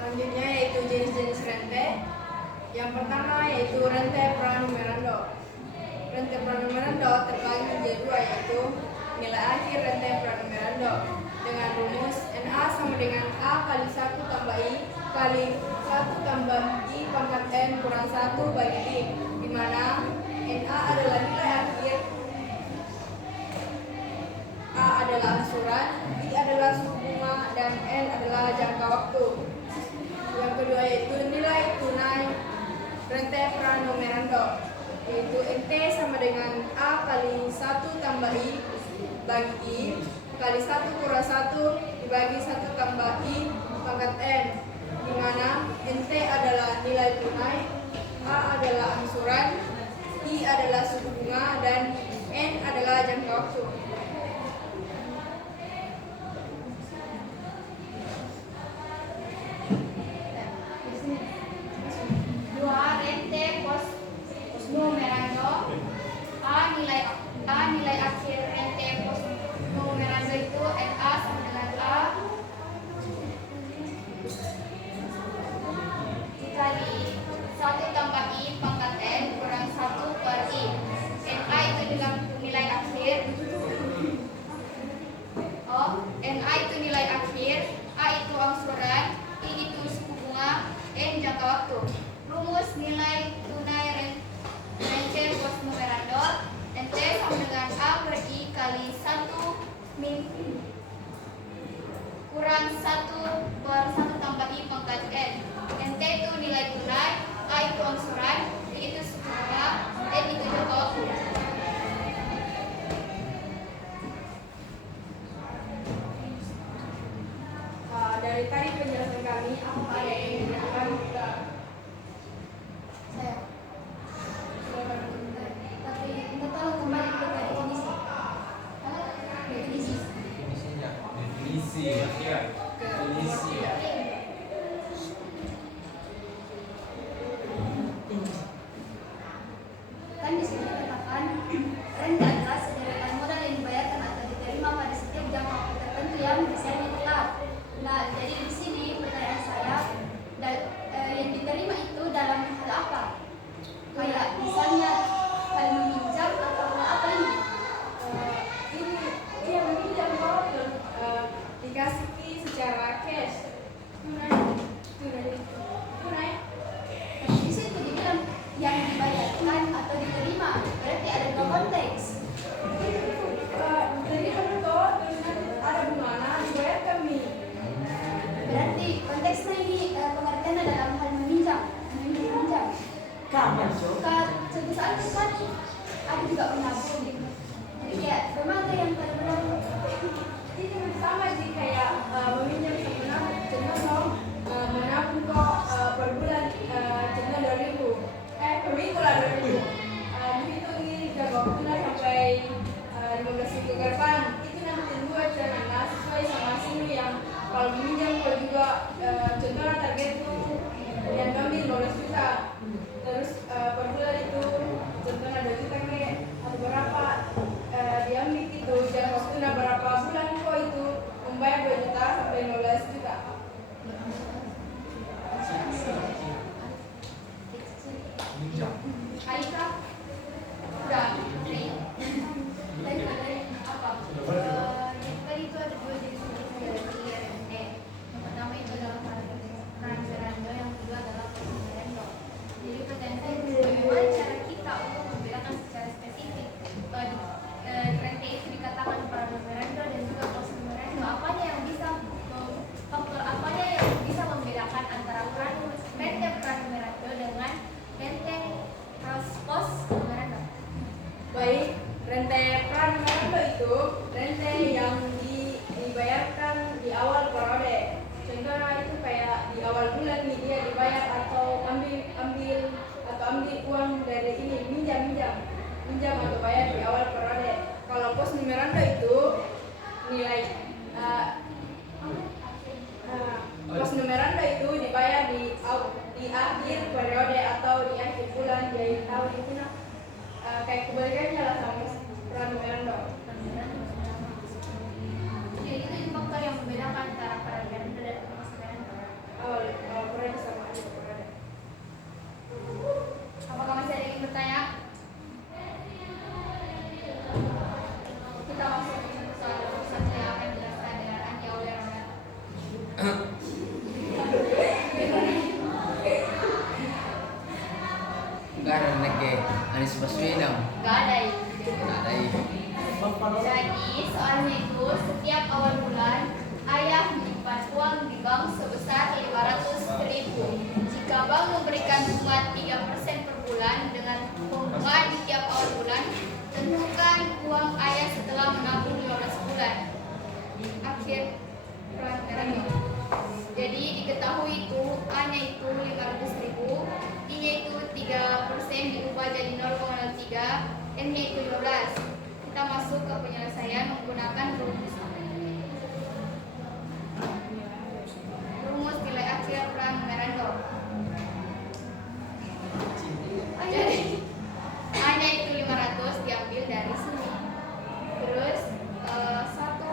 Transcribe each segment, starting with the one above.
Selanjutnya yaitu jenis-jenis rente. Yang pertama yaitu rente pranumerando. Rente pranumerando terbagi menjadi dua, yaitu nilai akhir rente pranumerando dengan rumus NA sama dengan A kali 1 tambah I kali 1 tambah I pangkat N kurang 1 bagi I, di mana NA adalah nilai akhir, A adalah angsuran, I adalah suku bunga, dan N adalah jangka waktu. Yang kedua yaitu nilai tunai rente pranumerando, yaitu NT sama dengan A kali 1 tambah I bagi I kali 1 kurang 1 dibagi 1 tambah I pangkat N, di mana NT adalah nilai tunai, A adalah angsuran, I adalah suku bunga, dan N adalah jangka waktu. Rente postnumerando. A nilai akhir rente postnumerando itu NA sama dengan A dikali 1 tambah I pangkat N kurang 1 per I. NA itu nilai akhir, NA itu nilai akhir, A itu angsuran, I itu suku bunga, N jangka waktu. Rumus nilai tunai rente postnumerando, NT sama dengan A per I kali 1 min kurang 1 per 1 tambah I pangkat N. NT itu nilai tunai, A itu angsuran, I itu suku bunga, N itu jangka waktu. Dari tadi penjelasan kami, apa ada yang ditanyakan? Saya. Tapi minta tolong kembali ke definisi. Definisi. Definisi. Kan di sini dikatakan rente adalah sederetan modal yang dibayarkan atau diterima pada setiap jangka waktu tertentu yang desainnya tetap. Nah, jadi di sini pertanyaan saya, yang diterima itu dalam hal apa? Kayak misalnya hal meminjam atau apa ini? Ini yang meminjam kok dikasih secara cash tunai. Di situ dibilang yang dibayarkan atau diterima, berarti ada dua konteks. Jadi betul, terus ada bagaimana dibayar kami. Berarti konteksnya ini pengertiannya dalam hal meminjam. Kapan, Jo? Suatu saat kan ada juga menabung gitu. Jadi kayak bagaimana yang benar-benar Ini sama sih kayak meminjam sebenarnya, contoh menabung kok per bulan contoh 2.000, per minggu lah 2.000. Dihitung jangka waktunya sampai 15 minggu ke depan. Itu nanti dua cara sesuai sama sini yang kalau meminjam kalau juga contohnya target itu yang kami 15 juta. Terus per bulan itu contohnya 2 juta kayak atau berapa diambil itu jangka waktunya berapa bulan kok itu membayar 2 juta sampai 15 juta. Aika udah dari apa? Tadi itu ada dua jenis dari RMD. Yang pertama itu adalah pranumerando, yang kedua adalah postnumerando. Jadi pertanyaan saya, bagaimana cara kita untuk membedakan secara spesifik rente itu dikatakan pranumerando dan juga postnumerando? Apanya yang bisa faktor apanya yang bisa membedakan antara rente pranumerando dengan rente postnumerando? Baik, rente pranumerando itu rente yang dibayarkan di awal periode. Contohnya itu kayak di awal bulan nih dia dibayar atau ambil uang dari ini minjam atau bayar di awal periode. Kalau postnumerando itu nilai postnumerando itu dibayar di akhir periode atau di akhir bulan dari tahun itu kayak kebalikannya lah sama pranumerando. Jadi itu faktor yang membedakan antara pranumerando dan postnumerando. Anies Baswedan. Gak ada ya. Nggak ada ya. Jadi soalnya itu setiap awal bulan ayah menyimpan uang di bank sebesar 500.000. Jika bank memberikan bunga 3% per bulan dengan bunga di tiap awal bulan, tentukan uang ayah setelah menabung 15 bulan. Akhir pelanggarannya. Jadi diketahui itu A-nya itu 500.000, I-nya itu 3% diubah jadi 0,03, N-nya itu 15. Kita masuk ke penyelesaian menggunakan rumus. Rumus nilai akhir perang memorandum. Jadi A-nya itu 500 diambil dari sini. Terus satu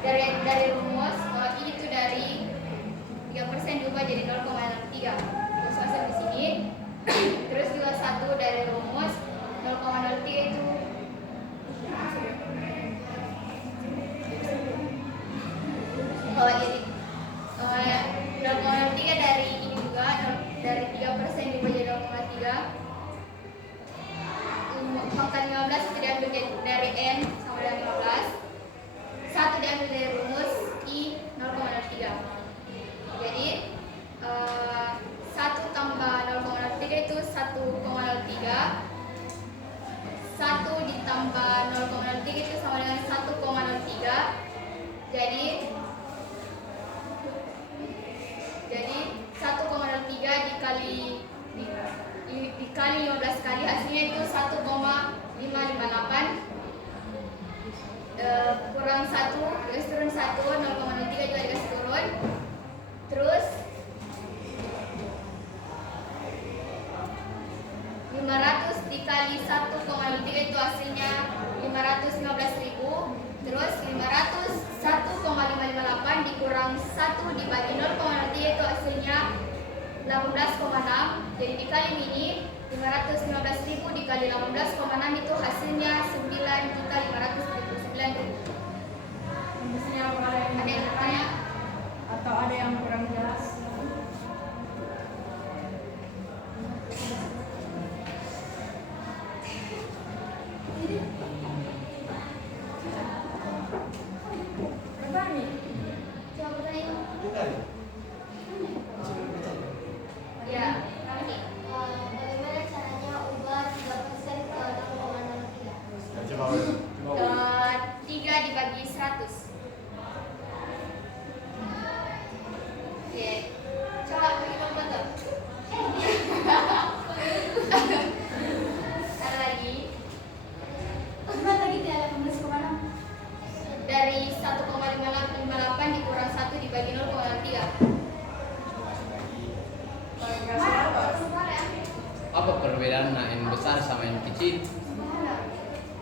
dari rumus I itu dari 3% diubah jadi 0,03. Terus masuk di sini. Terus juga satu dari rumus 0,03 itu jadi 0,03 dari ini juga dari 3% diubah jadi 0,3. Pangkat 15 itu diambil dari N sama dengan 15. Satu diambil dari rumus I 0,03. Jadi 1 tambah 0,03 itu 1,03. 1 ditambah 0,03 itu sama dengan 1,03. Jadi 1,03 dikali 15 kali hasilnya itu 1,558 kurang 1 terus turun 1 0,03 juga dikasih turun. Terus 500 dikali 1,03 itu hasilnya 515.000. Terus 500 1,558 dikurang 1 dibagi 0,03 itu hasilnya 18,6. Jadi dikali ini 515.000 dikali 18,6 itu hasilnya 9.539.000. Rumusnya apa ada yang Ada yang bertanya? atau ada yang kurang jelas? Berapa nih? Coba bertanya. Ya, nanti bagaimana caranya ubah 3% ke 0,03? 3 dibagi 100. Oke, coba bagi komputer. Ada lagi. Gimana lagi tidak ada 16,6? Dari 1,558 dikurang 1 dibagi 0,3. Apa perbedaan N besar sama N kecil?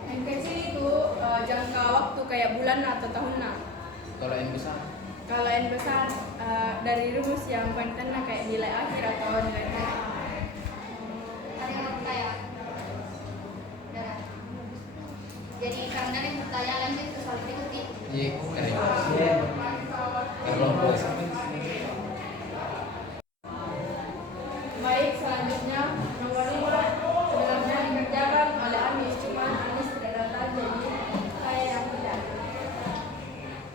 Yang kecil itu jangka waktu kayak bulan atau tahunan. Kalau N besar? Kalau N besar dari rumus yang kontennya kayak nilai akhir atau nilai tengah. Ada yang mau bertanya? Udah. Jadi karena ada yang bertanya lanjut ke soal berikutnya. Iya, keren. Kalau Baik, selanjutnya nomor 5 sebenarnya dikerjakan oleh Anis, cuman Anis tidak datang jadi saya yang tidak.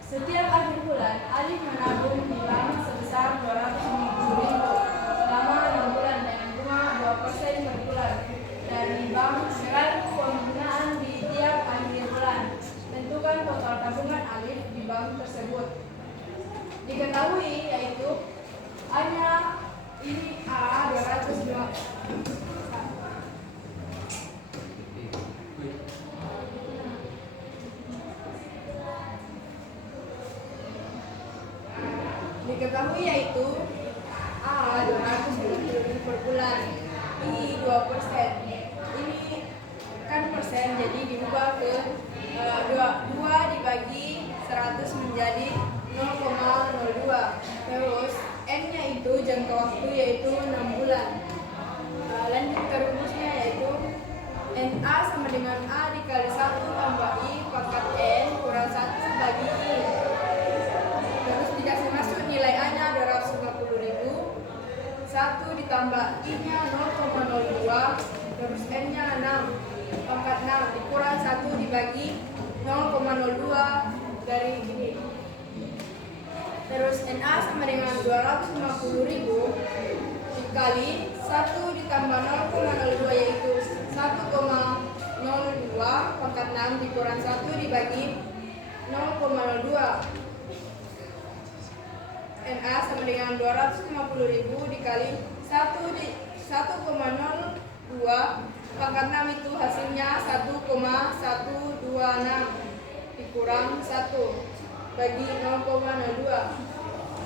Setiap akhir bulan, Alif menabung di bank sebesar 250.000 selama 6 bulan dengan bunga 2% per bulan dari bank dengan penggunaan di tiap akhir bulan. Tentukan total tabungan Alif di bank tersebut. Diketahui yaitu hanya ini A 202. Diketahui yaitu A 250.000 per bulan, I 2%. Ini kan persen jadi diubah ke 2 dibagi 100 menjadi 0,02. Terus N-nya itu jangka waktu yaitu 6 bulan. Lanjut ke rumusnya yaitu NA sama dengan A dikali 1 tambah I pangkat N kurang 1 bagi I. Terus dikasih masuk nilai A-nya 250.000. 1 ditambah I-nya 0,02. terus N-nya 6, pangkat 6 dikurang 1 dibagi 0,02 dari ini. Terus NA sama dengan 250.000 dikali 1 ditambah 0,02 yaitu 1,02 pangkat 6 dikurang 1 dibagi 0,02. NA sama dengan 250.000 dikali 1,02 pangkat 6 itu hasilnya 1,126 dikurang 1 bagi 0,02.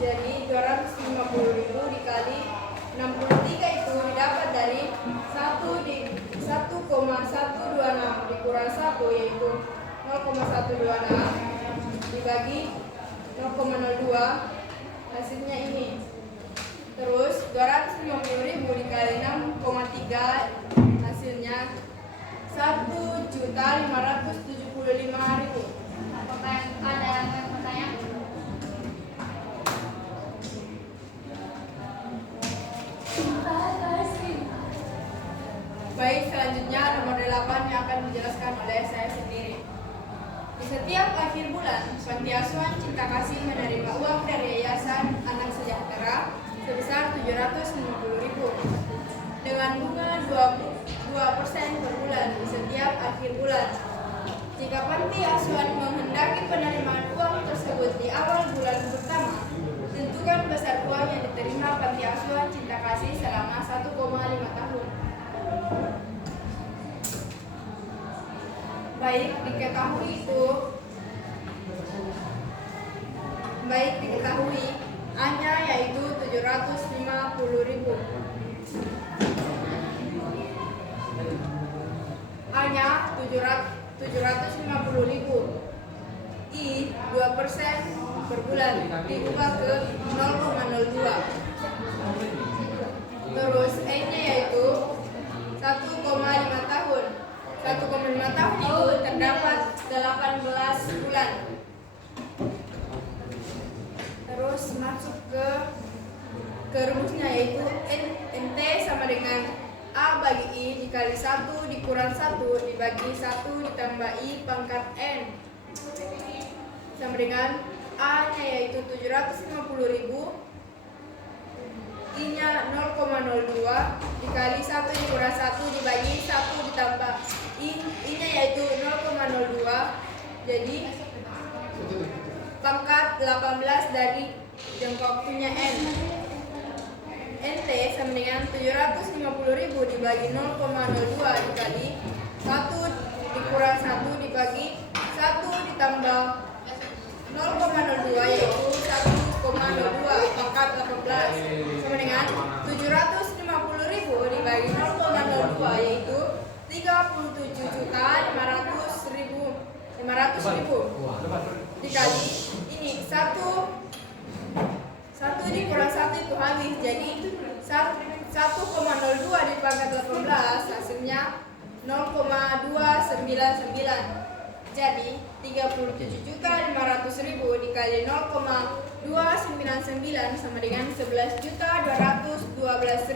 Jadi 250.000 dikali 63 itu didapat dari 1,126 dikurang 1 yaitu 0,126 dibagi 0,02 hasilnya ini. Terus 250.000 dikali 6,3 hasilnya 1.575.000. Apakah ada yang mau bertanya? Baik, selanjutnya nomor 8 yang akan dijelaskan oleh saya sendiri. Di setiap akhir bulan, Panti Asuhan Cinta Kasih menerima uang dari Yayasan Anak Sejahtera sebesar 750.000 dengan bunga 2% per bulan di setiap akhir bulan. Jika Panti Asuhan menghendaki penerimaan uang tersebut di awal bulan pertama, tentukan besar uang yang diterima Panti Asuhan Cinta Kasih selama 1,5 tahun. Baik diketahui hanya yaitu 750.000. Hanya 750.000. I 2% per bulan diubah ke 0,02. Terus E-nya yaitu 1,5 tahun. 1,5 tahun itu terdapat 18 bulan. Terus masuk ke rumusnya yaitu NT sama dengan A bagi I dikali 1 dikurang 1 dibagi 1 ditambah I pangkat N sama dengan A nya yaitu 750.000, I nya 0,02 dikali 1 dikurang 1 dibagi 1 ditambah I nya yaitu 0,02 jadi pangkat 18 dari jangka waktunya N. NT sama dengan 750.000 dibagi 0,02 dikali 1 dikurang 1 dibagi 1 ditambah 0,02 yaitu 1,02 pangkat 18 sama dengan 750.000 dibagi 0,02 yaitu 37.500.000 dikali ini 1 dikurang 1 itu habis jadi 1,02 di pangkat 18 hasilnya 0,299 jadi 37.500.000 dikali 0,299 sama dengan 11.212.500.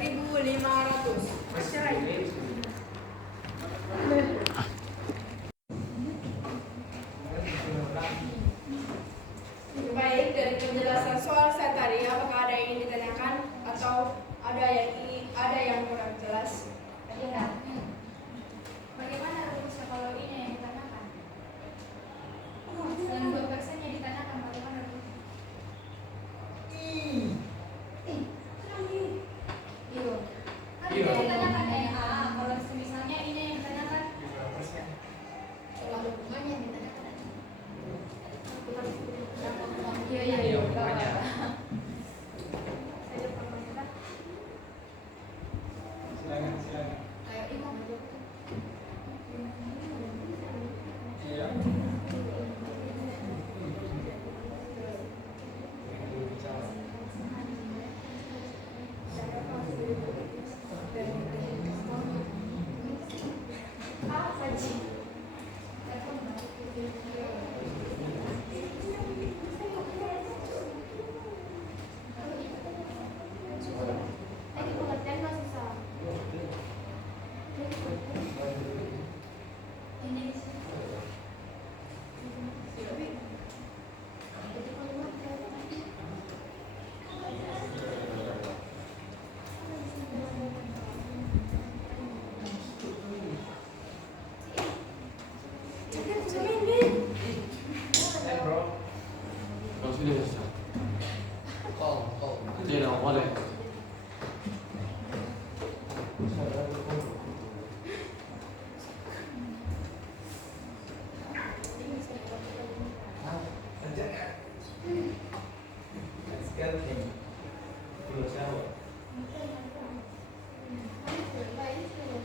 Baik, dari penjelasan soal saya tadi, apakah ada yang ingin ditanyakan atau ada yang kurang jelas? Ada. Bagaimana rumusnya kalau ini yang ditanyakan? Yang 2% yang ditanyakan bagaimana rumusnya? Iya. Kan Iya. yang ditanyakan A. Kalau misalnya ini yang ditanyakan, kalau hubungannya yang ditanyakan. Iya. Iya, hubungannya.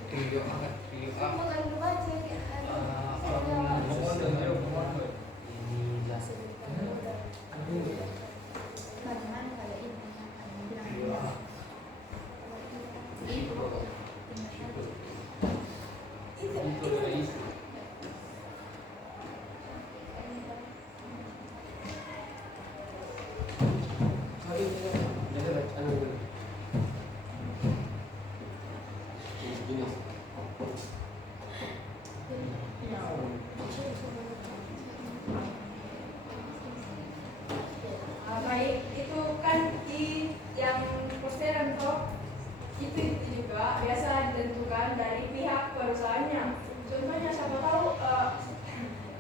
Video apa? Video apa? Bukan baca ya. Bagaimana kalau ini? Baik, itu kan di yang posteran toh itu juga biasa ditentukan dari pihak perusahaannya. Contohnya siapa tahu,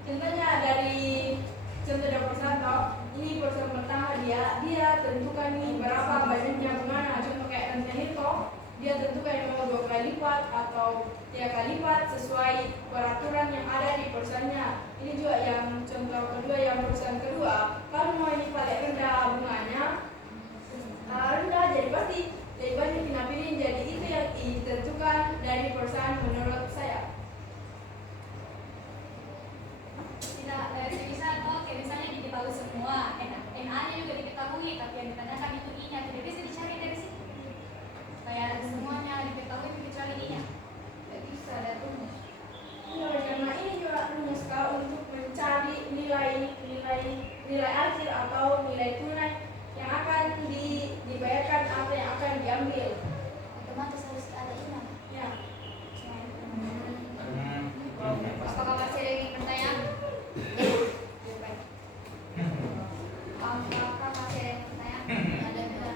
contohnya dari perusahaan toh, ini perusahaan pertama dia tentukan nih berapa banyaknya gimana. Contoh kayak nanti toh dia tentukan mau 2 kali lipat atau 3 kali lipat sesuai peraturan yang ada di perusahaannya. Ini juga yang contoh kedua, yang perusahaan kedua, kalau mau ini paling rendah bunganya rendah, jadi banyak kita pilih. Jadi itu yang ditentukan dari perusahaan menurut saya. Tidak, semisal kayak misalnya diketahui semua, NA-nya juga diketahui, tapi yang ditanyakan itu I-nya tidak bisa dicari dari situ. Kayak semuanya diketahui kecuali I-nya. Tidak bisa ada rumus. Ya, karena ini juga rumus untuk mencari nilai akhir atau nilai tunai yang akan dibayarkan atau yang akan diambil. Otomatis harus ada I-nya. Ya. Apakah masih ada yang ingin bertanya? Apakah masih ada yang bertanya? Ada juga.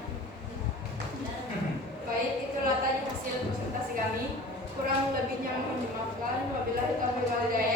Baik, itulah tadi hasil presentasi kami. Kurang lebihnya mohon dimaafkan. Wabillahi taufiq wal hidayah.